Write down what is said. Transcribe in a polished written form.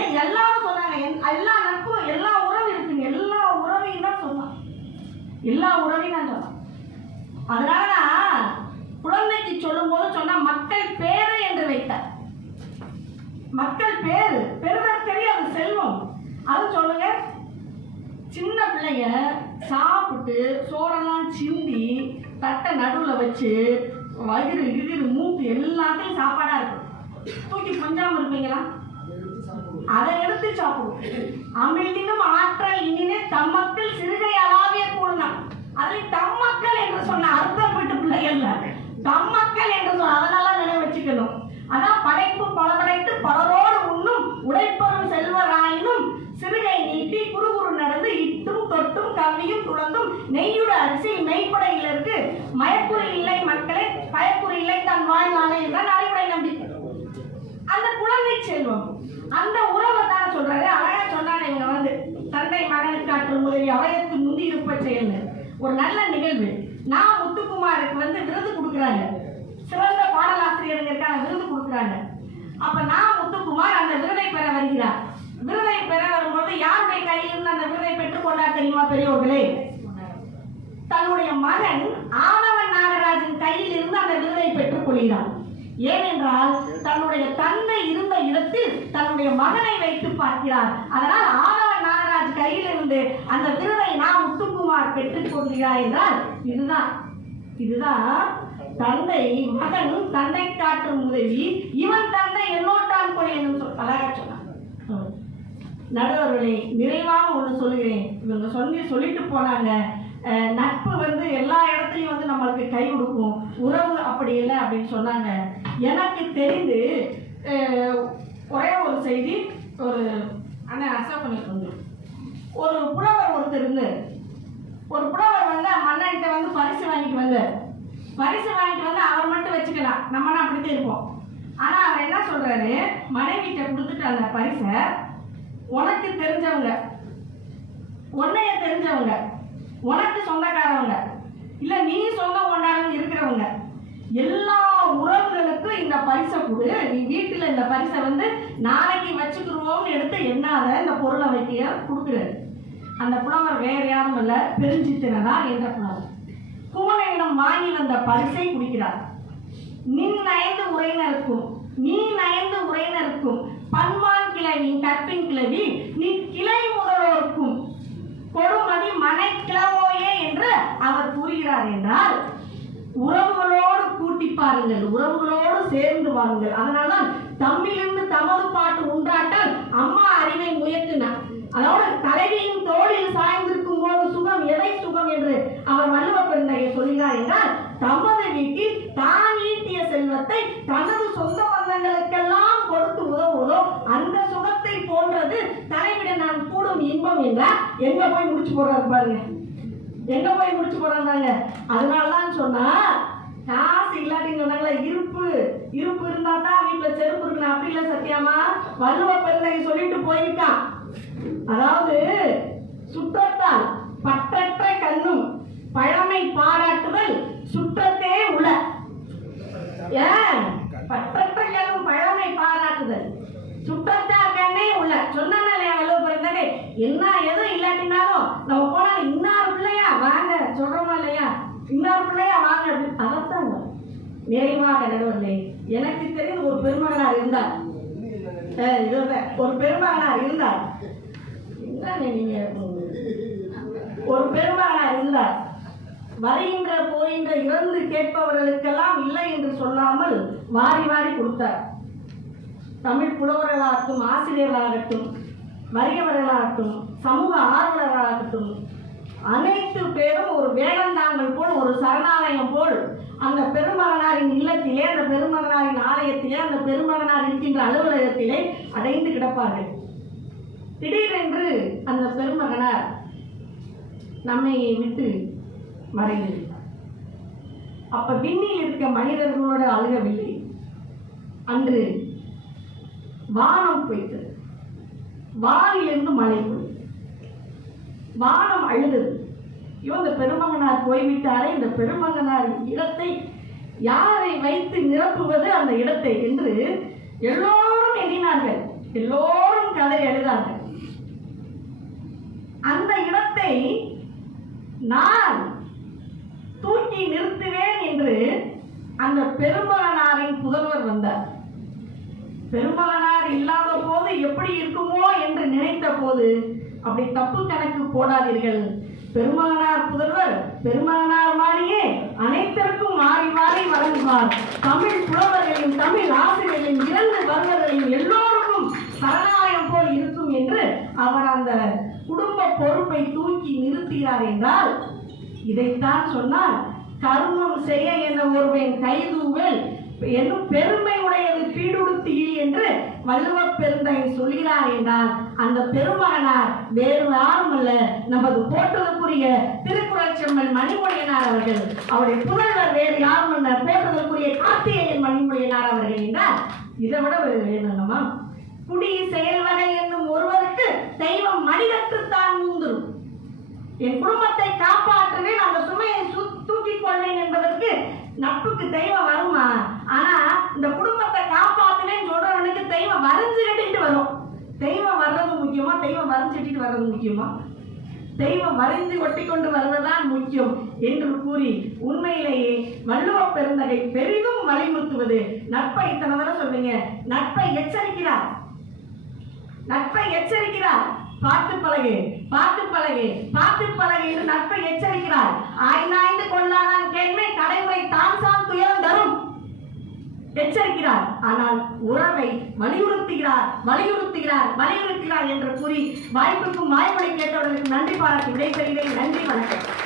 ஏன் எல்லாரும் சொன்னாங்க, எல்லா நட்பும் எல்லா உறவும் இருக்குங்க, எல்லா உறவையும் தான் சொன்னான், எல்லா உறவையும் தான் சொன்னான். அதனால குழந்தைக்கு சொல்லும் போது சொன்னா மக்கள் பேரு என்று வைத்தார். மக்கள் பேரு பெறுதல் தெரியாது செல்வம். அது சொல்லுங்க, சின்ன பிள்ளைங்க சாப்பிட்டு சோறெல்லாம் சிந்தி தட்டை நடுவில் வச்சு வயிறு இரு மூக்கு எல்லாத்தையும் சாப்பாடா இருக்கும், தூக்கி கொஞ்சாம இருப்பீங்களா? அதை எடுத்து சாப்பிடுவோம். அமிழ்தினும் ஆற்றல் இனினே தம்மக்கள் சிறுகை அளாவிய கூழ்னா, அதில் தம்மக்கள் என்று சொன்ன அர்த்தம் விட்டு பிள்ளைகள்ல தம்மக்கள் என்று சொன்ன, அதனால நினைவு வச்சுக்கணும். அதான் படைப்பு பல படைத்து பலரோடு உண்ணும் உடைப்பரும் செல்வராயினும் சிறுகை நீட்டி குறுகுறு நடந்து இட்டும் தொட்டும் கவ்வியும் துளந்தும் நெய்யுட அரிசி மெய்ப்படையில் இருக்கு மயக்குறி இல்லை மக்களே பயக்குறி இல்லை தன் வாழ்நாளே என்றால் அறிவுரை நம்பிக்கை. அந்த குழந்தை செல்வம் அந்த உறவை தான் சொல்றாரு. அழகா சொன்னாங்க இவங்க வந்து தந்தை மகனுக்கு காற்றும் உதவி அவயத்து முந்தி இருப்ப செயல்னு ஒரு நல்ல நிகழ்வு. நான் முத்துக்குமாருக்கு வந்து விருது கொடுக்குறாங்க, சிறந்த பாடலாசிரியர்களுக்கான விருது கொடுக்குறாங்க. அப்ப நான் முத்துக்குமார் அந்த விருதை பெற வருகிறார். விருதை பெற வரும்போது யாருடைய கையிலிருந்து அந்த விருதை பெற்றுக் கொண்டார் தெரியுமா பெரியவர்களே? தன்னுடைய மகன் ஆதவன் நாகராஜன் கையில் இருந்து அந்த விருதை பெற்றுக் கொள்கிறார். ஏனென்றால் தன்னுடைய தந்தை இருந்த இடத்தில் தன்னுடைய மகனை வைத்து பார்க்கிறார். அதனால் ஆதவன் நாகராஜ் கையிலிருந்து அந்த விருதை நான் முத்துக்குமார் பெற்றுக் கொள்கிறார் என்றால் இதுதான் தந்தை மகன் தந்தை காட்டும் உதவி, இவன் தந்தை என்னோட்டான் கொலை என்று அழகா சொன்னார். நடுவர்களே, நிறைவாக ஒன்று சொல்லுகிறேன். இவங்க சொல்லிட்டு போனாங்க, நட்பு வந்து எல்லா இடத்துலையும் வந்து நம்மளுக்கு கை கொடுக்கும், உறவு அப்படி இல்லை அப்படின்னு சொன்னாங்க. எனக்கு தெரிந்து ஒரே ஒரு செய்தி, ஒரு அண்ணன் அசோகனுக்கு வந்து ஒரு புலவர் ஒருத்தர் இருந்து ஒரு புலவர் வந்து மன்னன்கிட்ட வந்து பரிசு வாங்கிட்டு வந்து அவர் மட்டும் வச்சுக்கலாம், நம்மனா அப்படித்தான் இருப்போம். ஆனால் அவர் என்ன சொல்றாரு, மனைவிட்ட கொடுத்துட்டு அந்த பரிசை உனக்கு தெரிஞ்சவங்க, உன்னைய தெரிஞ்சவங்க, உனக்கு சொந்தக்காரவங்க, இல்லை நீ சொந்த கொண்டாடம் இருக்கிறவங்க எல்லா உறவுகளுக்கும் இந்த பரிசை கொடு. நீ வீட்டில் இந்த பரிசை வந்து நாளைக்கு வச்சுக்கிடுவோம்னு எடுத்து என்னாத இந்த பொருளை வைக்க கொடுக்குறாரு. அந்த புலவர் வேற யாரும் இல்லை, பெருஞ்சித்திரனார் என்ற புலவர். குமரனிடம் வாங்கி வந்த பரிசை குடிக்கிறார். நின் நயந்து உரையினருக்கும் நீ நயந்து உரையினருக்கும் பன்மான் கிளவி கற்பின் கிளவி நீ கிளை முதல்வோருக்கும் கொடுமதி மனை கிளவோயே என்று அவர் கூறுகிறார். என்றால் உறவுகளோடு கூட்டி பாருங்கள், உறவுகளோடு சேர்ந்து வாருங்கள். அதனால்தான் தம்மிலிருந்து தமது பாட்டு உண்டாட்டால் அம்மா அறிவை முயற்றினார். அதோடு தலைவியின் தோளில் சாய்ந்திருக்கும் போது சுகம் எதை சுகம் என்று அவர் வள்ளுவ பெருந்தகை சொல்கிறார். என்றால் தமது வீட்டில் தான் ஈட்டிய செல்வத்தை தனது சொந்த பந்தங்களுக்கெல்லாம் கொடுத்து உதவுவதோ அந்த சுகத்தை போன்றது தலைவிட நான் கூடும் இன்பம் என்றால் எங்க போய் முடிச்சு போடுறாரு பாருங்க, எங்க போய் முடிச்சு போறாங்க. அதனாலதான் சொன்னா காசு இல்லாட்டின்னு சொன்னாங்களா, இருப்பு இருந்தா தான் வீட்டுல செருப்பு இருக்கணும். அப்படி இல்லை சத்தியமா, வள்ளுவ பெருந்தகை சொல்லிட்டு போயிருக்கான். அதாவது சுற்றத்தால் பற்றற்ற கண்ணும் பழமை பாராட்டுதல் சுற்றத்தே உள்ள. ஏன் பற்றற்ற கண்ணும் பழமை பாராட்டுதல் சுற்றத்தார் கண்ணே உள்ள சொன்னாலே வள்ளுவ பெருந்தகை. என்ன எதுவும் இல்லாட்டினாலும் நம்ம போனா இன்னார் பிள்ளையா வாங்க சொல்றோமா இல்லையா, இன்னார் பிள்ளையா வாங்க அப்படின்னு அதைத்தாங்க. நிறைவாக நடுவர்களே, எனக்கு தெரிந்து ஒரு பெருமகனார் இருந்தார், ஒரு பெருமகனார் இருந்தார். நீங்க ஒரு பெருமகனார் இருந்தார். வருகின்ற போகின்ற இறந்து கேட்பவர்களுக்கெல்லாம் இல்லை என்று சொல்லாமல் வாரி வாரி கொடுத்தார். தமிழ் புலவர்களாகட்டும், ஆசிரியர்களாகட்டும், வறியவர்களாகட்டும், சமூக ஆர்வலர்களாகட்டும், அனைத்து பேரும் ஒரு வேடந்தாங்கல் போல், ஒரு சரணாலயம் போல் அந்த பெருமகனாரின் இல்லத்திலே, அந்த பெருமகனாரின் ஆலயத்திலே, அந்த பெருமகனார் இருக்கின்ற அலுவலகத்திலே அடைந்து கிடப்பார்கள். திடீரென்று அந்த பெருமகனார் நம்மை விட்டு மறைந்தார். அப்ப விண்ணில் இருக்க மனிதர்களோடு அழுகவில்லை, அன்று வானம் போய்த்தது, வானிலிருந்து மழை பொழிந்தது, வானம் அழுதது. இவங்க பெருமகனார் போய்விட்டாரே, இந்த பெருமகனார் இடத்தை யாரை வைத்து நிரப்புவது அந்த இடத்தை என்று எல்லோரும் எண்ணினார்கள், எல்லோரும் கதறி எழுதார்கள். அந்த இடத்தை நான் தூக்கி நிறுத்துவேன் என்று அந்த பெருமகனாரின் புதல்வர் வந்தார். பெருமகனார் இல்லாத போது எப்படி இருக்குமோ என்று நினைத்த போது அப்படி தப்பு கணக்கு போடாதீர்கள். பெருமகனார் புதல்வர் பெருமகனார் மாதிரியே அனைத்திற்கும் மாறி மாறி வழங்குவார். தமிழ் புலவர்களையும் தமிழ் ஆசிரியர்களையும் 2 வருடங்களையும் எல்லோருக்கும் சரணாலயம் போல் இருக்கும் என்று அவர் அந்த குடும்ப பொறுப்பை தூக்கி நிறுத்துகிறார் என்றால் இதைத்தான் சொன்னால் கர்மம் செய்ய என ஒருவன் கைதூவல் என்னும் பெருமை உடையது பீடுடுத்தியில் என்று வள்ளுவ பெருந்தகை சொல்கிறார் என்றால் அந்த பெருமகனார் வேறு யாரும் அல்ல, நமது போற்றுதற்குரிய திருக்குறள் செம்மல் மணிமொழியனார் அவர்கள். அவருடைய புதல்வர் வேறு யாரும் அல்ல, போற்றுதற்குரிய கார்த்திகேயன் மணிமொழியனார் அவர்கள் என்றால் இதை விட வேணுமா? குடி செயல்வகை என்னும் ஒருவருக்கு தெய்வம் மனிதற்றுத்தான் மூந்துரும். என் குடும்பத்தை காப்பாற்றுவேன், அந்த சுமையை தூக்கிக் கொள்வேன் என்பதற்கு நட்புக்கு தெய்வம் வருமா? ஆனா இந்த குடும்பத்தை காப்பாற்றுவேன்னு சொல்றவனுக்கு தெய்வம் வரைஞ்சு கட்டிட்டு வரும். தெய்வம் வர்றது முக்கியமா, தெய்வம் வரைஞ்சு கட்டிட்டு வர்றது முக்கியமா? தெய்வம் வரைந்து ஒட்டி கொண்டு வருவதுதான் முக்கியம் என்று கூறி உண்மையிலேயே வள்ளுவ பெருந்தகை பெரிதும் வலியுறுத்துவது நட்பை. இத்தனை தடவை சொல்றீங்க, நட்பை எச்சரிக்கிறார், நட்பை எச்சரிக்கிறார். பார்த்து பழகு, பார்த்து பழகு, பார்த்து பழகு என்று நட்பை எச்சரிக்கிறார். ஆய்நாய்ந்து கொள்ளாதான் கேள்வி கடைமுறை தான் சான் துயரம் தரும் எச்சரிக்கிறார். ஆனால் உறவை வலியுறுத்துகிறார், வலியுறுத்துகிறார், வலியுறுத்துகிறார் என்று கூறி வாய்ப்புக்கும் வாய்மொழி கேட்டவர்களுக்கு நன்றி பாராட்டி விடைபெறுகிறேன். நன்றி, வணக்கம்.